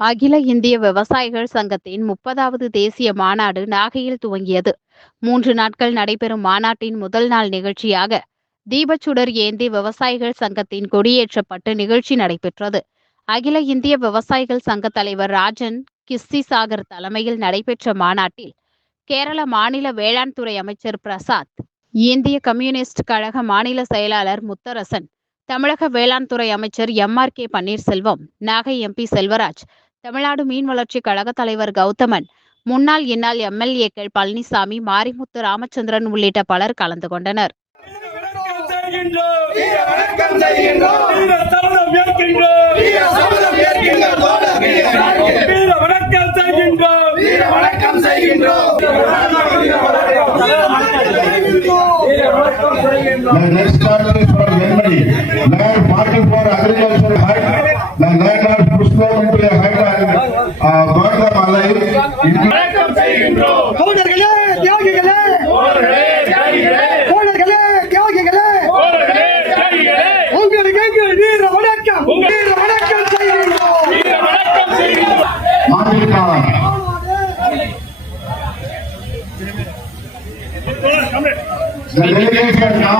அகில இந்திய விவசாயிகள் சங்கத்தின் முப்பதாவது தேசிய மாநாடு நாகையில் துவங்கியது. மூன்று நாட்கள் நடைபெறும் மாநாட்டின் முதல் நாள் நிகழ்ச்சியாக தீபச்சுடர் ஏந்தி விவசாயிகள் சங்கத்தின் கொடியேற்றப்பட்டு நிகழ்ச்சி நடைபெற்றது. அகில இந்திய விவசாயிகள் சங்க தலைவர் ராஜன் கிஸ்தி சாகர் தலைமையில் நடைபெற்ற மாநாட்டில் கேரள மாநில வேளாண் துறை அமைச்சர் பிரசாத் இந்திய கம்யூனிஸ்ட் கழக மாநில செயலாளர் முத்தரசன் தமிழக வேளாண் துறை அமைச்சர் M R K Panneerselvam Nagai MP Selvaraj Tamil Nadu மீன் வளர்ச்சி கழக தலைவர் கௌதமன் முன்னாள் இந்நாள் எம்எல்ஏக்கள் பழனிசாமி மாரிமுத்து ராமச்சந்திரன் உள்ளிட்ட பலர் கலந்து கொண்டனர். வணக்கம் செய்கின்றோம் வணக்கம் செய்கின்றோம். தோழர்களே தியாகிகளே. போர்களே தியாகிகளே. உங்களுக்கு எங்கள் வீர வணக்கம்? வீர வணக்கம் செய்கின்றோம். The delegation now